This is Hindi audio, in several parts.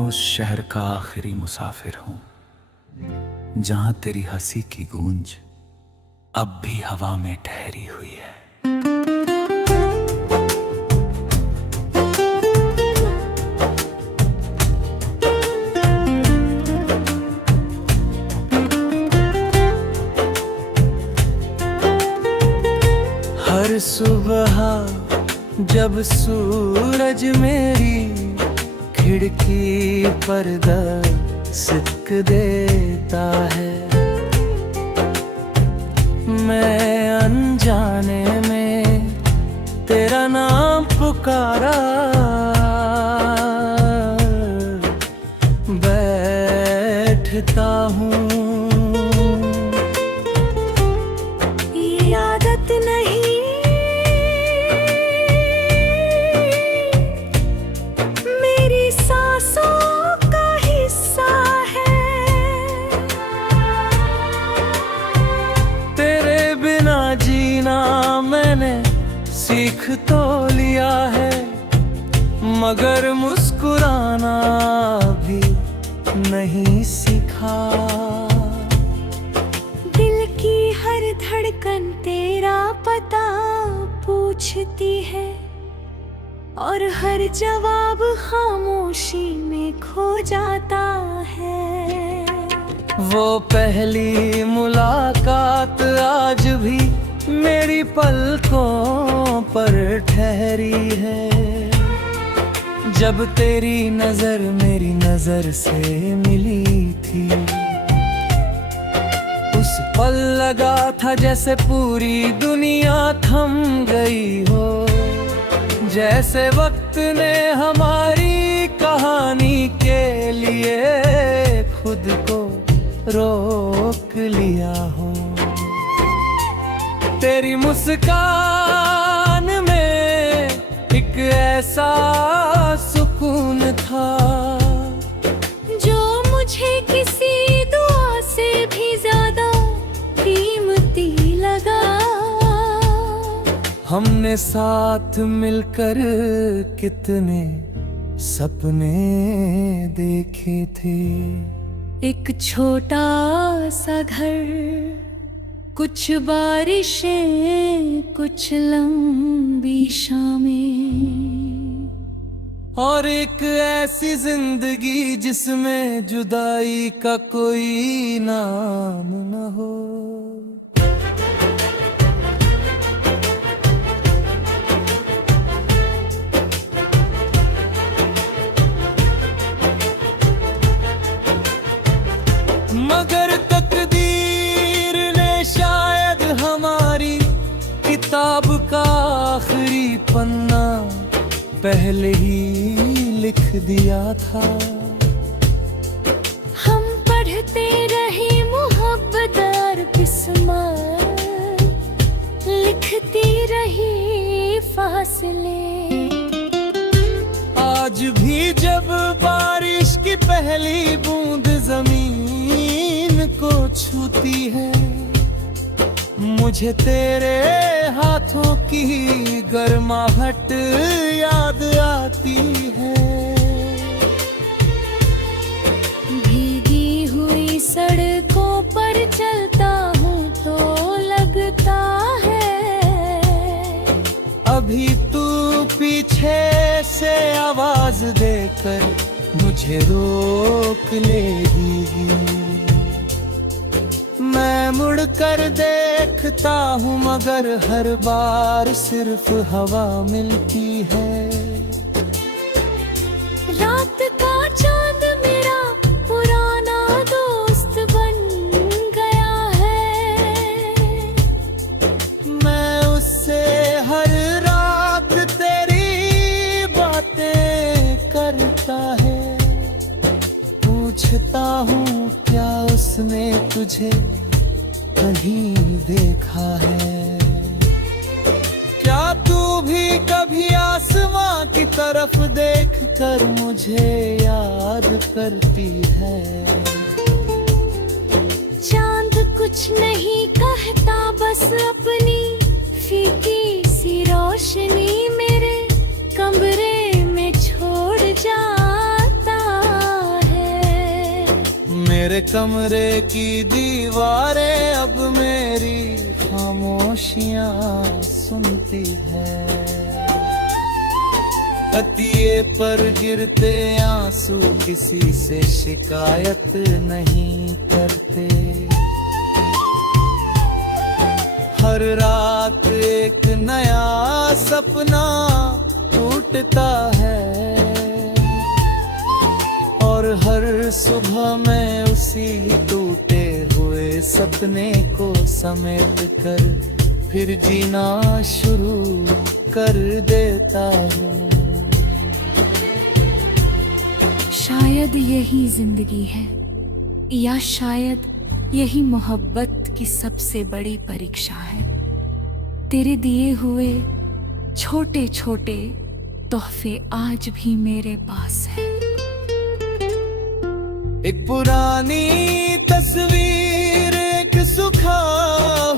उस शहर का आखिरी मुसाफिर हूं जहां तेरी हंसी की गूंज अब भी हवा में ठहरी हुई है। हर सुबह जब सूरज मेरी खिड़की पर दस्तक देता है, मैं अनजाने में तेरा नाम पुकारा बैठता हूँ। ये आदत नहीं, मेरी सांसों का हिस्सा है। तेरे बिना जीना मैंने सीख तो लिया है, मगर मुस्कुराना भी नहीं सीखा। दिल की हर धड़कन तेरा पता पूछती है, और हर जवाब खामोशी में खो जाता है। वो पहली मुलाकात आज भी मेरी पलकों पर ठहरी है, जब तेरी नजर मेरी नजर से मिली थी। उस पल लगा था जैसे पूरी दुनिया थम गई हो, जैसे वक्त ने हमारी कहानी के लिए खुद को रोक लिया हो। तेरी मुस्कान में एक ऐसा सुकून था जो मुझे किसी दुआ से भी ज्यादा कीमती लगा। हमने साथ मिलकर कितने सपने देखे थे। एक छोटा सा घर, कुछ बारिशें, कुछ लंबी शामें, और एक ऐसी जिंदगी जिसमें जुदाई का कोई नाम न हो। मगर तकदीर ने शायद हमारी किताब का आखिरी पन्ना पहले ही लिख दिया था। हम पढ़ते रहे मोहब्बत और किस्मत, लिखती रही फासले। आज भी जब बारिश की पहली बूंद जमीन को छूती है, मुझे तेरे हाथों की गर्माहट याद आती है। भीगी हुई सड़कों पर चलता हूँ तो लगता है अभी तू पीछे से आवाज देकर मुझे रोक लेगी। मैं मुड़ कर देखता हूँ मगर हर बार सिर्फ हवा मिलती है। रात का चांद मेरा पुराना दोस्त बन गया है। मैं उससे हर रात तेरी बातें करता है, पूछता हूँ क्या उसने तुझे कहीं देखा है। क्या तू भी कभी आसमां की तरफ देख कर मुझे याद करती है। चांद कुछ नहीं कहता, बस अपनी फीकी सी रोशनी मेरे कमरे में छोड़ जाता कमरे की दीवारें अब मेरी खामोशियां सुनती है। अतिये पर गिरते आंसू किसी से शिकायत नहीं करते। हर रात एक नया सपना टूटता है और हर सुबह मैं उसी टूटे हुए सपने को समेट कर फिर जीना शुरू कर देता हूँ। शायद यही जिंदगी है, या शायद यही मोहब्बत की सबसे बड़ी परीक्षा है। तेरे दिए हुए छोटे छोटे तोहफे आज भी मेरे पास है। एक पुरानी तस्वीर, एक सूखा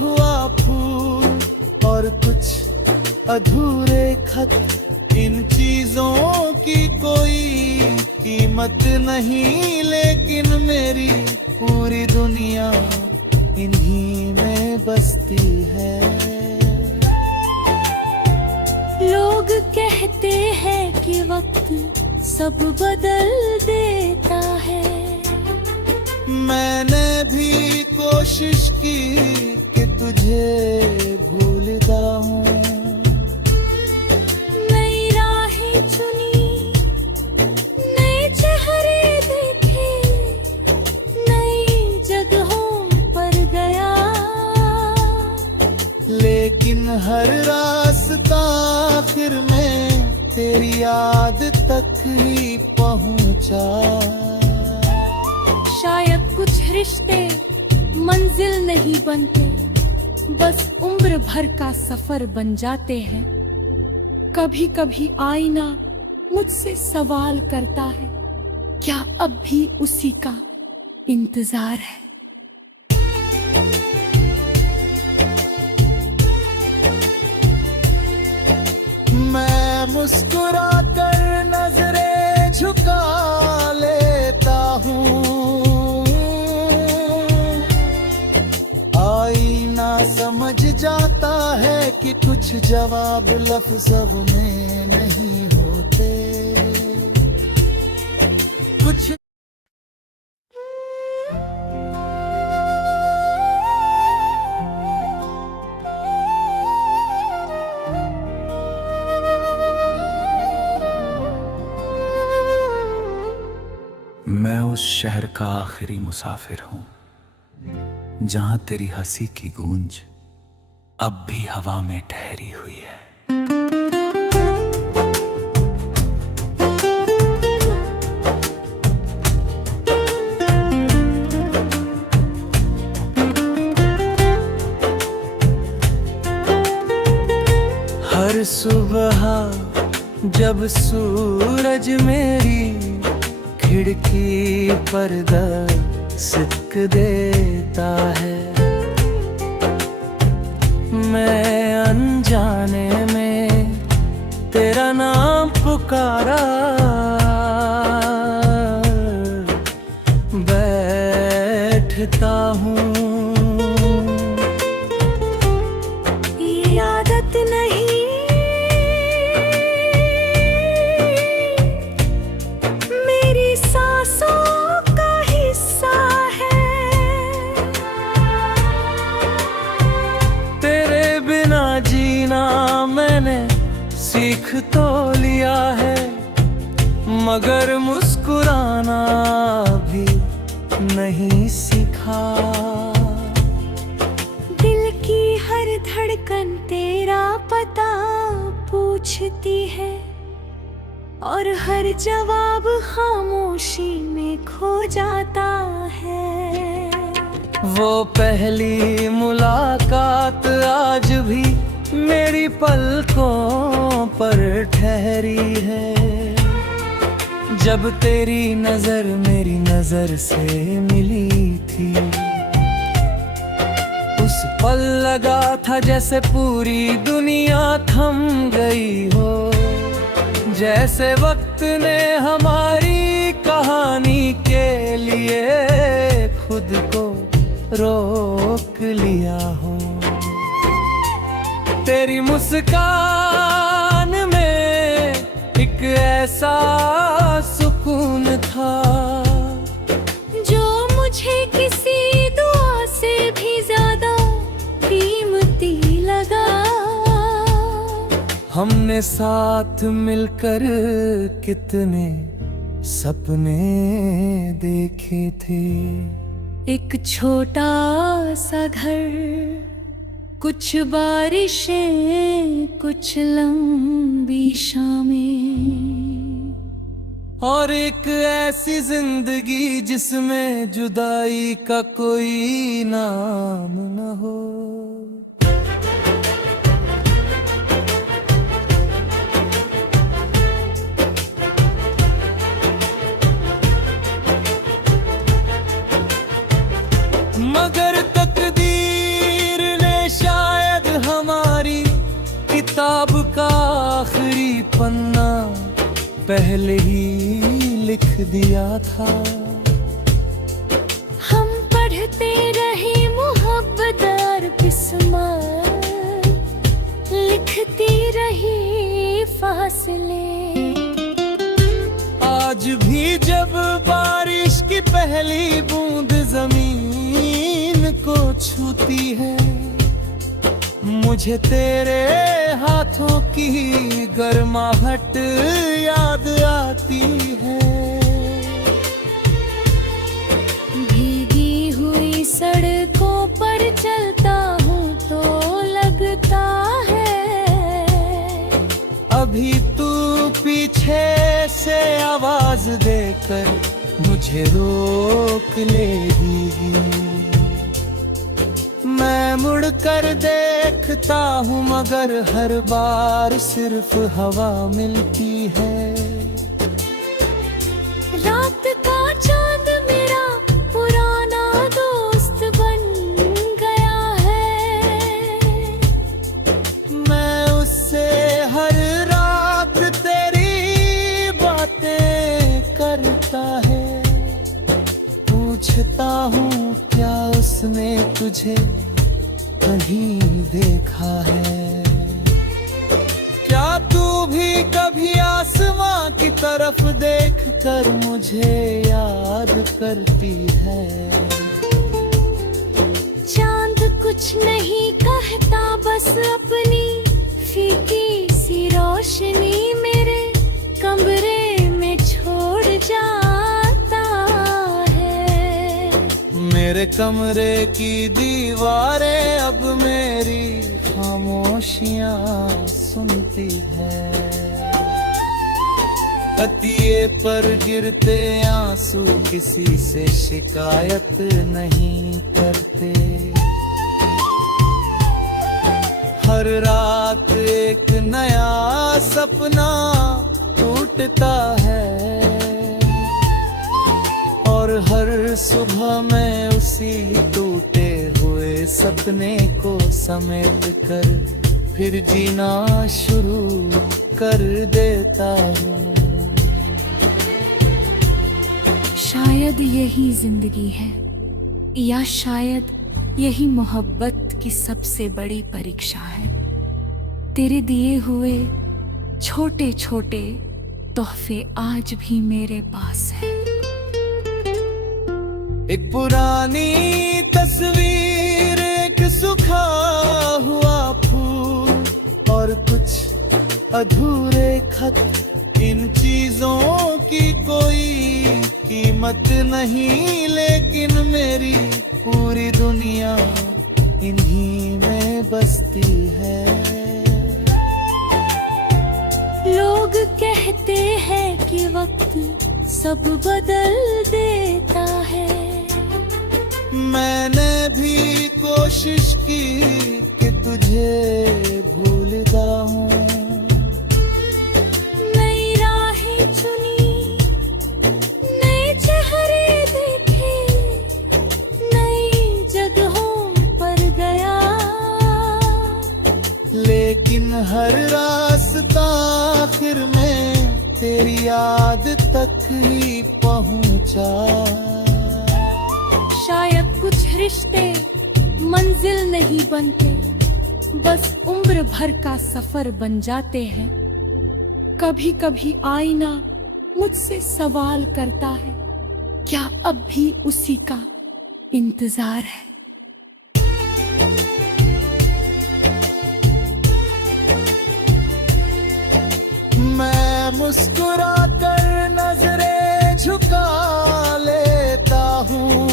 हुआ फूल और कुछ अधूरे खत। इन चीजों की कोई कीमत नहीं, लेकिन मेरी पूरी दुनिया इन्हीं में बसती है। लोग कहते हैं कि वक्त सब बदल देता है। मैंने भी कोशिश की कि तुझे भूल जाऊं। नई राहें चुनी, नए चेहरे देखे, नई जगहों पर गया, लेकिन हर रास्ता आखिर में तेरी याद तक ही पहुंचा। शायद कुछ रिश्ते मंजिल नहीं बनते, बस उम्र भर का सफर बन जाते हैं। कभी कभी आईना मुझसे सवाल करता है, क्या अब भी उसी का इंतजार है? मैं मुस्कुरा कर नजरें झुका लेता हूँ। आईना समझ जाता है कि कुछ जवाब लफ्ज़ों में नहीं होते। कुछ मैं उस शहर का आखिरी मुसाफिर हूँ जहाँ तेरी हंसी की गूंज अब भी हवा में ठहरी हुई है। हर सुबह जब सूरज मेरी खिड़की पर दस्तक देता है, मैं अनजाने में तेरा नाम पुकारा बैठता हूँ। ये आदत नहीं, मेरी सांसों का हिस्सा है। तेरे बिना जीना मैंने सीख तो लिया है, मगर मुस्कुराना भी नहीं सीखा। दिल की हर धड़कन तेरा पता पूछती है, और हर जवाब खामोशी में खो जाता है। वो पहली मुलाकात आज भी मेरी पलकों पर ठहरी है, जब तेरी नजर मेरी नजर से मिली थी। उस पल लगा था जैसे पूरी दुनिया थम गई हो, जैसे वक्त ने हमारी कहानी के लिए रोक लिया हो। तेरी मुस्कान में एक ऐसा सुकून था जो मुझे किसी दुआ से भी ज्यादा कीमती लगा। हमने साथ मिलकर कितने सपने देखे थे। एक छोटा सा घर, कुछ बारिशें, कुछ लंबी शामें, और एक ऐसी जिंदगी जिसमें जुदाई का कोई नाम न हो। मगर तकदीर ने शायद हमारी किताब का आखिरी पन्ना पहले ही लिख दिया था। हम पढ़ते रहे मोहब्बत और किस्मत, लिखती रही फासले। आज भी जब बारिश की पहली बूंद जमीन को छूती है, मुझे तेरे हाथों की गर्माहट याद आती है। भीगी हुई सड़कों पर चलता हूँ तो लगता है अभी तू पीछे से आवाज देकर मुझे रोक लेगी। मैं मुड़कर देखता हूँ मगर हर बार सिर्फ हवा मिलती है। रात का चांद मेरा पुराना दोस्त बन गया है। मैं उससे हर रात तेरी बातें करता है। पूछता हूँ क्या उसने तुझे कहीं देखा है? क्या तू भी कभी आसमां की तरफ देखकर मुझे याद करती है? चांद कुछ नहीं कहता, बस अपनी फीकी सी रोशनी मेरे कमरे में छोड़ जाता है। मेरे कमरे की दीवारें अब मेरी खामोशियां सुनती है। पतिये पर गिरते आंसू किसी से शिकायत नहीं करते। हर रात एक नया सपना टूटता है और हर सुबह मैं उसी टूटे हुए सपने को समेट कर फिर जीना शुरू कर देता हूँ। शायद यही जिंदगी है, या शायद यही मोहब्बत की सबसे बड़ी परीक्षा है। तेरे दिए हुए छोटे छोटे तोहफे आज भी मेरे पास हैं। एक पुरानी तस्वीर, एक सूखा हुआ फूल और कुछ अधूरे खत, इन चीजों की कोई कीमत नहीं, लेकिन मेरी पूरी दुनिया इन्हीं में बसती है। लोग कहते हैं कि वक्त सब बदल देता है। मैंने भी कोशिश की कि तुझे भूल जाऊं। नई राहें चुनी, नए चेहरे देखे, नई जगहों पर गया, लेकिन हर रास्ता आखिर में तेरी याद तक ही पहुंचा। शायद कुछ रिश्ते मंजिल नहीं बनते, बस उम्र भर का सफर बन जाते हैं। कभी कभी आईना मुझसे सवाल करता है, क्या अब भी उसी का इंतजार है? मैं मुस्कुरा कर नजरें झुका लेता हूँ,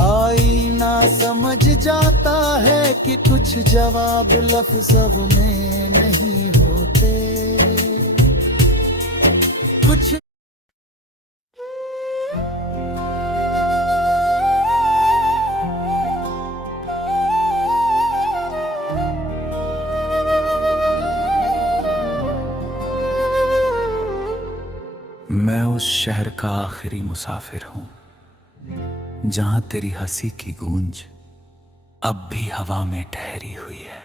आईना समझ जाता है कि कुछ जवाब लफ्ज़ों में नहीं होते। कुछ मैं उस शहर का आखिरी मुसाफिर हूं जहां तेरी हंसी की गूंज अब भी हवा में ठहरी हुई है।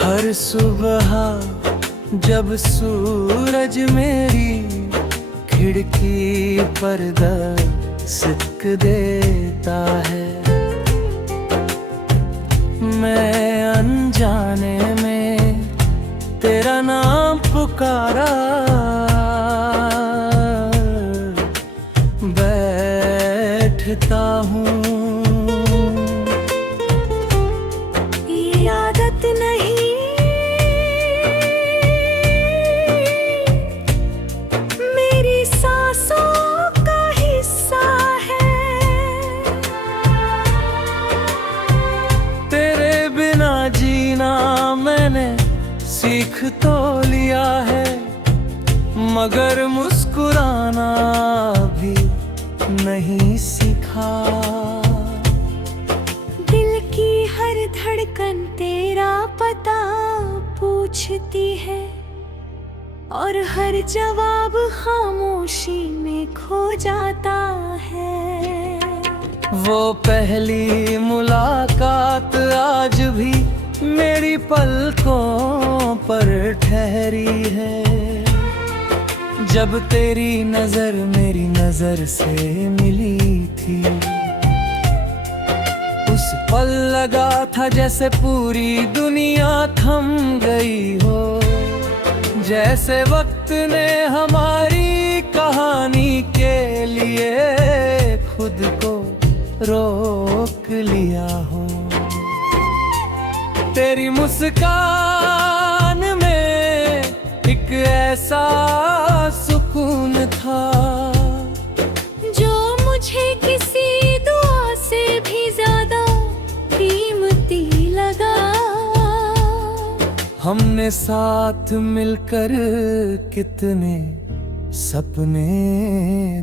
हर सुबह जब सूरज मेरी खिड़की पर दस्तक देता है, मैं अनजाने में तेरा नाम पुकारा बैठता हूँ। ये आदत नहीं, मेरी सांसों का हिस्सा है। तेरे बिना जीना मैंने सीख तो लिया है, मगर मुस्कुराना भी नहीं सीखा। दिल की हर धड़कन तेरा पता पूछती है, और हर जवाब खामोशी में खो जाता है। वो पहली मुलाकात आज भी मेरी पलकों पर ठहरी है, जब तेरी नजर मेरी नजर से मिली थी। उस पल लगा था जैसे पूरी दुनिया थम गई हो, जैसे वक्त ने हमारी कहानी के लिए खुद को रोक लिया हो। तेरी मुस्कान में एक ऐसा सुकून था जो मुझे किसी दुआ से भी ज्यादा कीमती लगा। हमने साथ मिलकर कितने सपने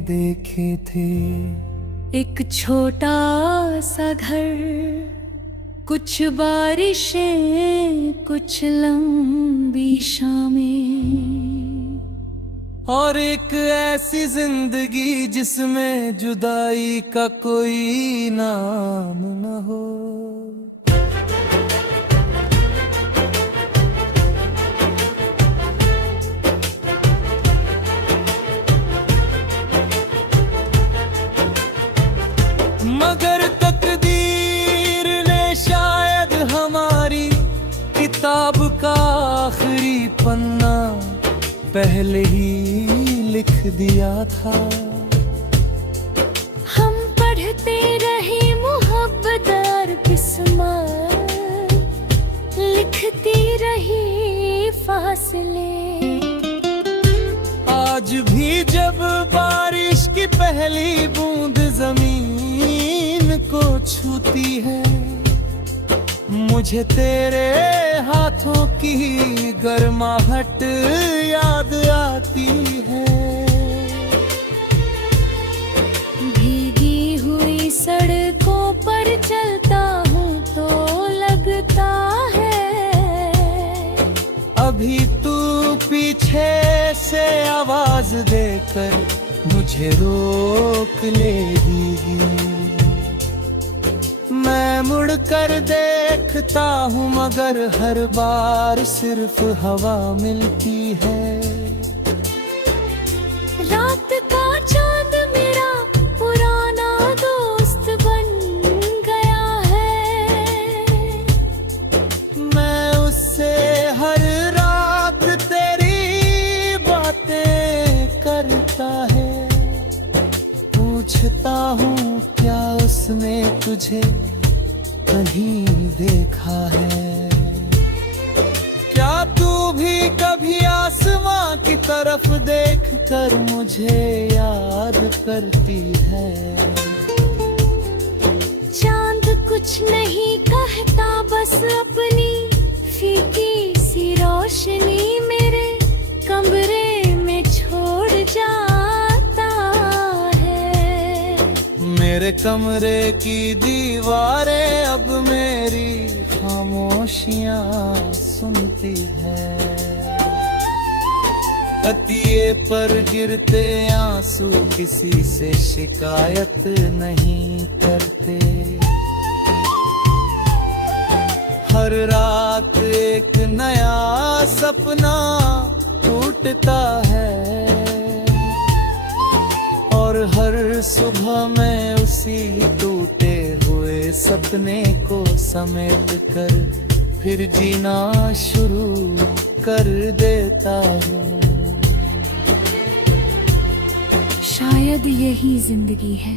देखे थे। एक छोटा सा घर, कुछ बारिशें, कुछ लंबी शामें, और एक ऐसी जिंदगी जिसमें जुदाई का कोई नाम न हो। मगर तकदीर ने शायद हमारी किताब का आखिरी पन्ना पहले ही लिख दिया था। हम पढ़ते रहे मोहब्बत और किस्मत, लिखती रही फासले। आज भी जब बारिश की पहली बूंद जमीन को छूती है, मुझे तेरे हाथों की गर्माहट याद आती है। भीगी हुई सड़कों पर चलता हूँ तो लगता है अभी तू पीछे से आवाज देकर मुझे रोक लेगी। मैं मुड़ कर देखता हूँ मगर हर बार सिर्फ हवा मिलती है। रात का चांद मेरा पुराना दोस्त बन गया है। मैं उससे हर रात तेरी बातें करता है। पूछता हूँ क्या उसने तुझे कहीं देखा है? क्या तू भी कभी आसमां की तरफ देख कर मुझे याद करती है? चांद कुछ नहीं कहता, बस अपनी फीकी सी रोशनी मेरे कमरे में छोड़ जाता है। मेरे कमरे की दीवारें अब मेरी खामोशियां सुनती है। तकिए पर गिरते आंसू किसी से शिकायत नहीं करते। हर रात एक नया सपना टूटता है और हर सुबह मैं उसी टूटे हुए सपने को समेट कर फिर जीना शुरू कर देता हूँ। शायद यही जिंदगी है,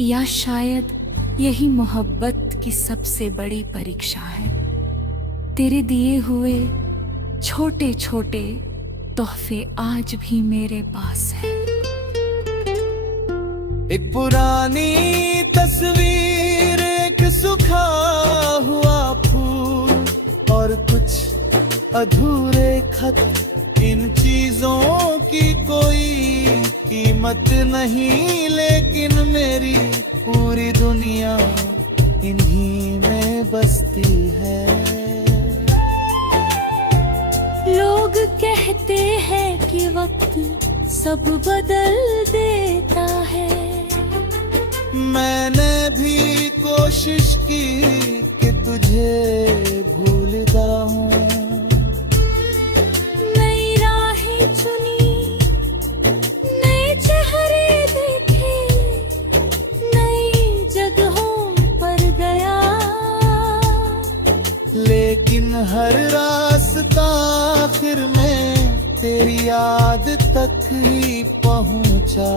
या शायद यही मोहब्बत की सबसे बड़ी परीक्षा है। तेरे दिए हुए छोटे छोटे तोहफे आज भी मेरे पास है। एक पुरानी तस्वीर, एक सूखा हुआ फूल और कुछ अधूरे खत। इन चीजों की कोई कीमत नहीं, लेकिन मेरी पूरी दुनिया इन्हीं में बसती है। लोग कहते हैं कि वक्त सब बदल देता है। मैंने भी कोशिश की कि तुझे भूल जाऊं। नई राहें चुनी, नए चेहरे देखे, नई जगहों पर गया। लेकिन हर रास्ता आखिर में तेरी याद तक ही पहुंचा।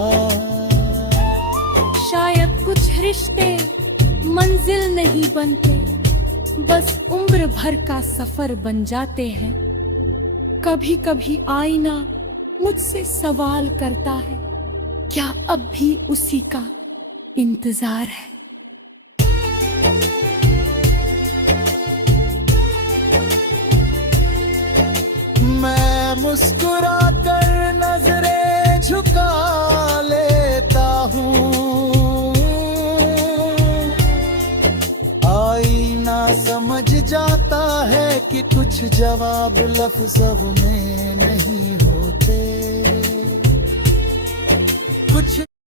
शायद कुछ रिश्ते मंजिल नहीं बनते, बस उम्र भर का सफर बन जाते हैं। कभी कभी आईना मुझसे सवाल करता है, क्या अब भी उसी का इंतजार है? मैं मुस्कुरा कर नजरें झुका लेता हूँ। आईना समझ जाता है कि कुछ जवाब लफ्ज़ों में नहीं होते।